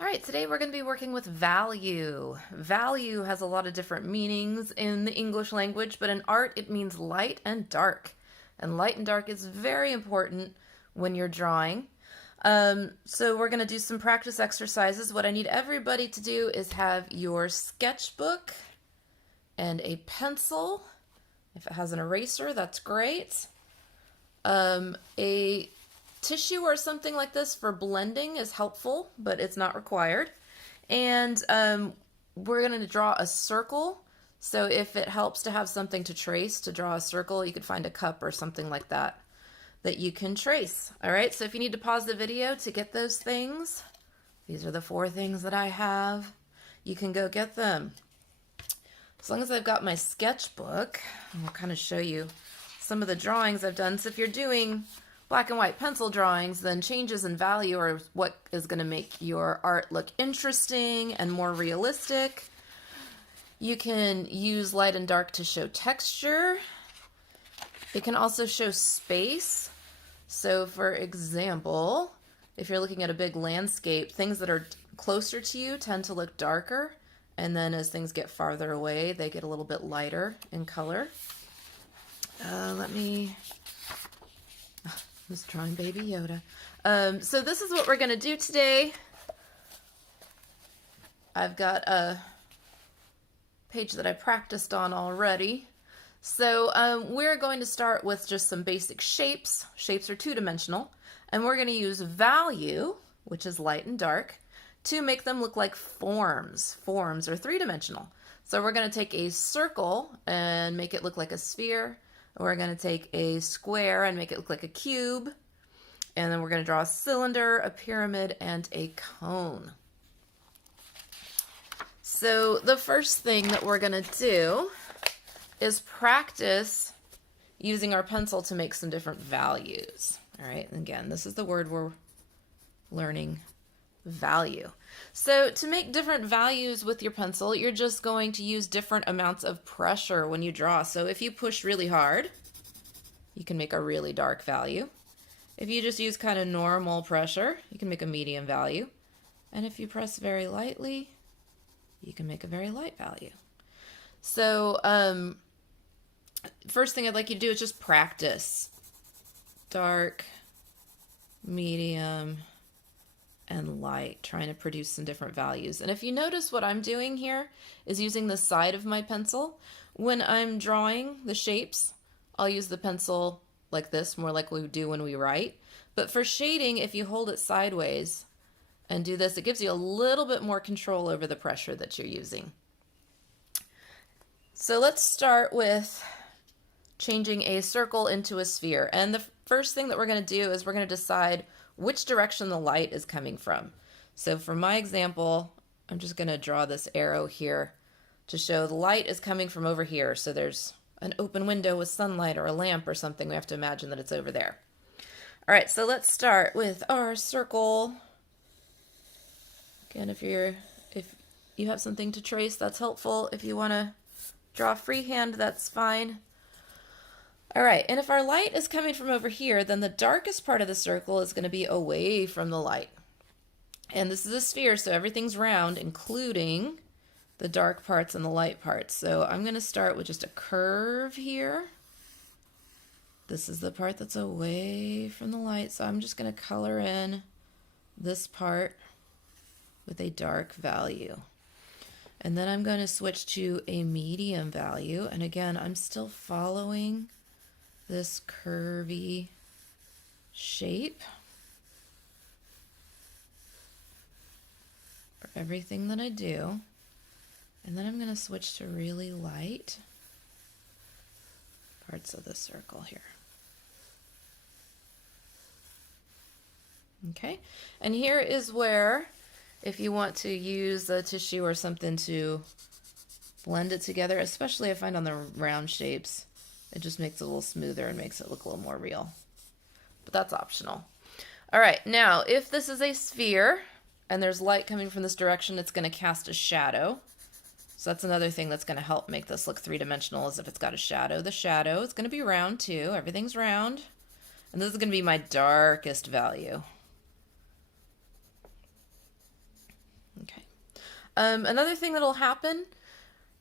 All right, today we're going to be working with value. Value has a lot of different meanings in the English language, but in art it means light and dark. And light and dark is very important when you're drawing. So we're going to do some practice exercises. What I need everybody to do is have your sketchbook and a pencil. If it has an eraser, that's great. A tissue or something like this for blending is helpful, but it's not required. And we're going to draw a circle. So if it helps to have something to trace, to draw a circle, you could find a cup or something like that that you can trace. All right, so if you need to pause the video to get those things, these are the 4 things that I have. You can go get them. As long as I've got my sketchbook, I'll kind of show you some of the drawings I've done. So if you're doing black and white pencil drawings, then changes in value are what is going to make your art look interesting and more realistic. You can use light and dark to show texture. It can also show space. So for example, if you're looking at a big landscape, things that are closer to you tend to look darker, and then as things get farther away, they get a little bit lighter in color. Just drawing Baby Yoda. So this is what we're going to do today. I've got a page that I practiced on already. So we're going to start with just some basic shapes. Shapes are 2-dimensional. And we're going to use value, which is light and dark, to make them look like forms. Forms are 3-dimensional. So we're going to take a circle and make it look like a sphere. We're going to take a square and make it look like a cube. And then we're going to draw a cylinder, a pyramid, and a cone. So the first thing that we're going to do is practice using our pencil to make some different values. All right, and again, this is the word we're learning, value. So to make different values with your pencil, you're just going to use different amounts of pressure when you draw. So if you push really hard, you can make a really dark value. If you just use kind of normal pressure, you can make a medium value. And if you press very lightly, you can make a very light value. So first thing I'd like you to do is just practice. Dark, medium, and light, trying to produce some different values. And if you notice, what I'm doing here is using the side of my pencil. When I'm drawing the shapes, I'll use the pencil like this, more like we do when we write. But for shading, if you hold it sideways and do this, it gives you a little bit more control over the pressure that you're using. So let's start with changing a circle into a sphere. And the first thing that we're going to do is we're going to decide which direction the light is coming from. So for my example, I'm just going to draw this arrow here to show the light is coming from over here. So there's an open window with sunlight or a lamp or something. We have to imagine that it's over there. All right, so let's start with our circle. Again, if you have something to trace, that's helpful. If you want to draw freehand, that's fine. All right, and if our light is coming from over here, then the darkest part of the circle is going to be away from the light. And this is a sphere, so everything's round, including the dark parts and the light parts. So I'm going to start with just a curve here. This is the part that's away from the light, so I'm just going to color in this part with a dark value. And then I'm going to switch to a medium value. And again, I'm still following this curvy shape for everything that I do. And then I'm going to switch to really light parts of the circle here. Okay, and here is where, if you want to use a tissue or something to blend it together, especially I find on the round shapes, it just makes it a little smoother and makes it look a little more real. But that's optional. All right, now if this is a sphere and there's light coming from this direction, it's going to cast a shadow. So that's another thing that's going to help make this look 3-dimensional, is if it's got a shadow. The shadow is going to be round too. Everything's round. And this is going to be my darkest value. Another thing that'll happen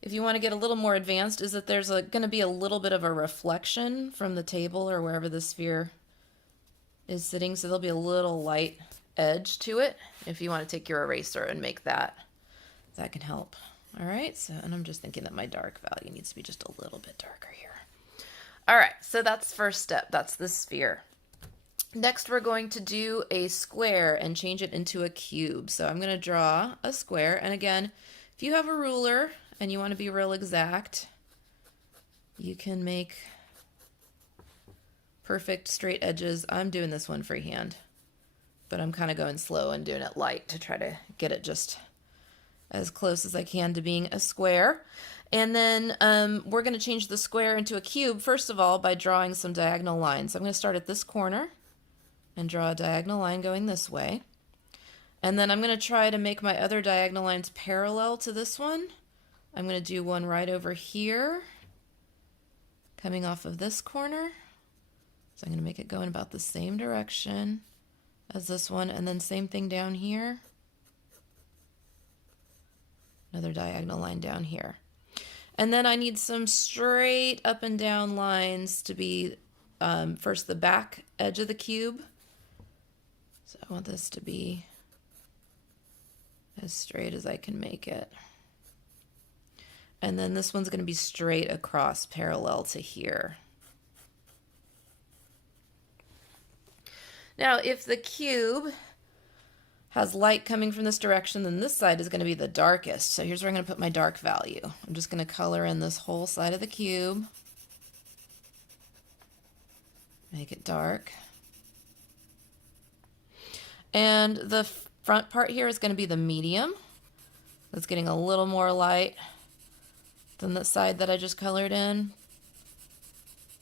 if you want to get a little more advanced is that there's going to be a little bit of a reflection from the table or wherever the sphere is sitting, so there'll be a little light edge to it. If you want to take your eraser and make that can help. All right, so, and I'm just thinking that my dark value needs to be just a little bit darker here. All right, so that's first step. That's the sphere. Next, we're going to do a square and change it into a cube. So I'm going to draw a square, and again, if you have a ruler and you want to be real exact, you can make perfect straight edges. I'm doing this one freehand, but I'm kind of going slow and doing it light to try to get it just as close as I can to being a square. And then we're going to change the square into a cube, first of all, by drawing some diagonal lines. I'm going to start at this corner and draw a diagonal line going this way. And then I'm going to try to make my other diagonal lines parallel to this one. I'm going to do one right over here, coming off of this corner. So I'm going to make it go in about the same direction as this one, and then same thing down here. Another diagonal line down here. And then I need some straight up and down lines to be first the back edge of the cube. So I want this to be as straight as I can make it. And then this one's going to be straight across parallel to here. Now if the cube has light coming from this direction, then this side is going to be the darkest. So here's where I'm going to put my dark value. I'm just going to color in this whole side of the cube. Make it dark. And the front part here is going to be the medium. That's getting a little more light than the side that I just colored in,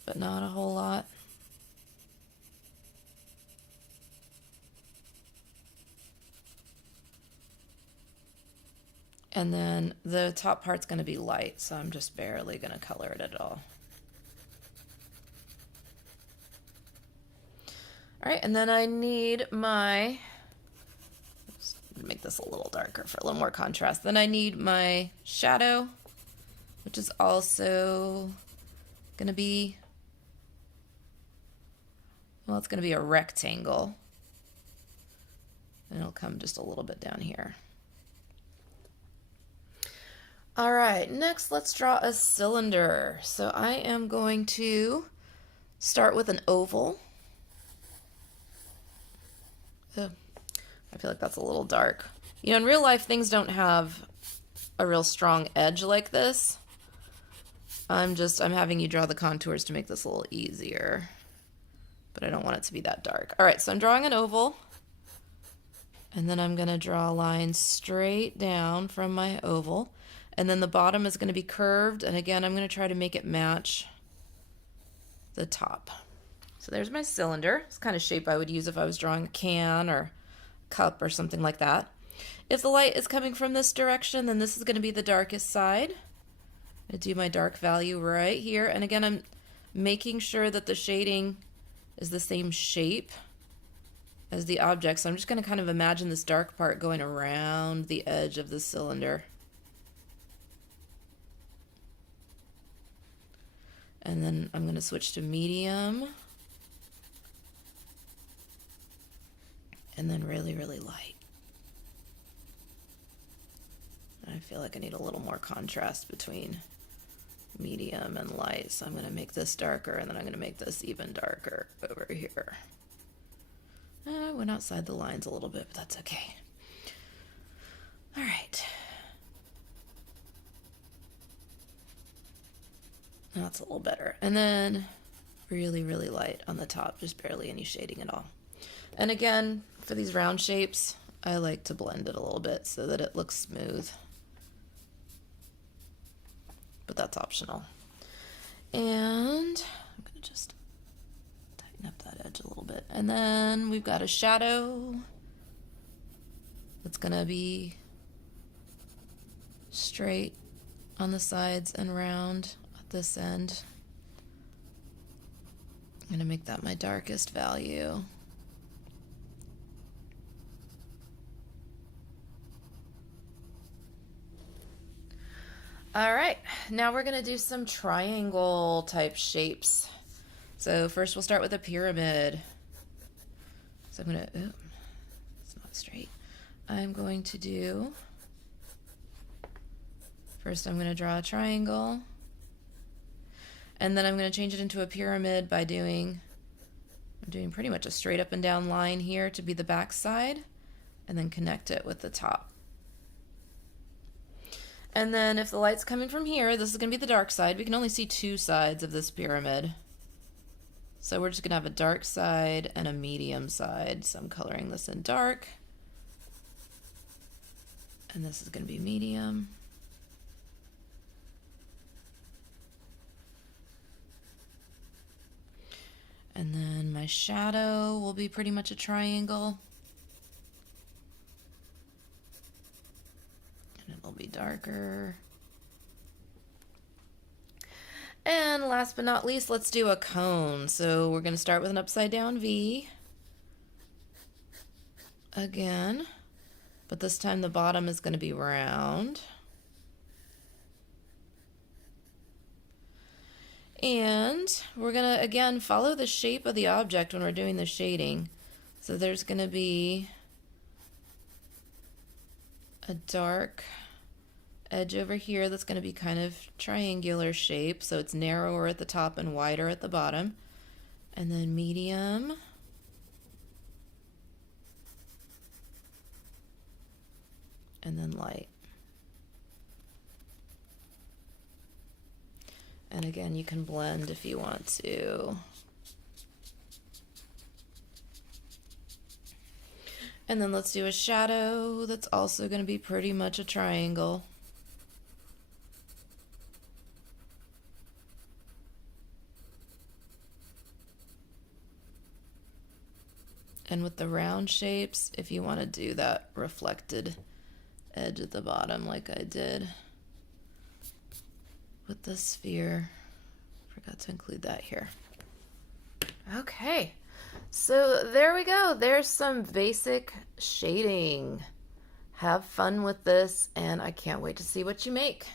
but not a whole lot. And then the top part's going to be light, so I'm just barely going to color it at all. All right, and then I need my, let's make this a little darker for a little more contrast. Then I need my shadow, which is also going to be, well, it's going to be a rectangle. And it'll come just a little bit down here. All right, next let's draw a cylinder. So I am going to start with an oval. Ugh, I feel like that's a little dark. You know, in real life, things don't have a real strong edge like this. I'm having you draw the contours to make this a little easier, but I don't want it to be that dark. All right, so I'm drawing an oval, and then I'm gonna draw a line straight down from my oval. And then the bottom is going to be curved, and again, I'm going to try to make it match the top. So there's my cylinder. It's the kind of shape I would use if I was drawing a can or cup or something like that. If the light is coming from this direction, then this is going to be the darkest side. I do my dark value right here, and again, I'm making sure that the shading is the same shape as the object. So I'm just going to kind of imagine this dark part going around the edge of the cylinder. And then I'm going to switch to medium. And then really, really light. I feel like I need a little more contrast between medium and light. So I'm going to make this darker, and then I'm going to make this even darker over here. I went outside the lines a little bit, but that's okay. All right. That's a little better. And then really, really light on the top, just barely any shading at all. And again, for these round shapes, I like to blend it a little bit so that it looks smooth. But that's optional. And I'm going to just tighten up that edge a little bit. And then we've got a shadow that's going to be straight on the sides and round this end. I'm going to make that my darkest value. All right, now we're gonna do some triangle type shapes. So first we'll start with a pyramid. So I'm gonna, ooh, it's not straight. I'm going to do, first I'm gonna draw a triangle, and then I'm gonna change it into a pyramid by I'm doing pretty much a straight up and down line here to be the back side, and then connect it with the top. And then if the light's coming from here, this is going to be the dark side. We can only see two sides of this pyramid. So we're just going to have a dark side and a medium side. So I'm coloring this in dark. And this is going to be medium. And then my shadow will be pretty much a triangle. And it'll be darker. And last but not least, let's do a cone. So we're going to start with an upside down V. Again. But this time the bottom is going to be round. And we're going to, again, follow the shape of the object when we're doing the shading. So there's going to be a dark edge over here that's going to be kind of triangular shape. So it's narrower at the top and wider at the bottom. And then medium. And then light. And again, you can blend if you want to. And then let's do a shadow that's also going to be pretty much a triangle. And with the round shapes, if you want to do that reflected edge at the bottom like I did with the sphere. Forgot to include that here. Okay, so there we go. There's some basic shading. Have fun with this, and I can't wait to see what you make.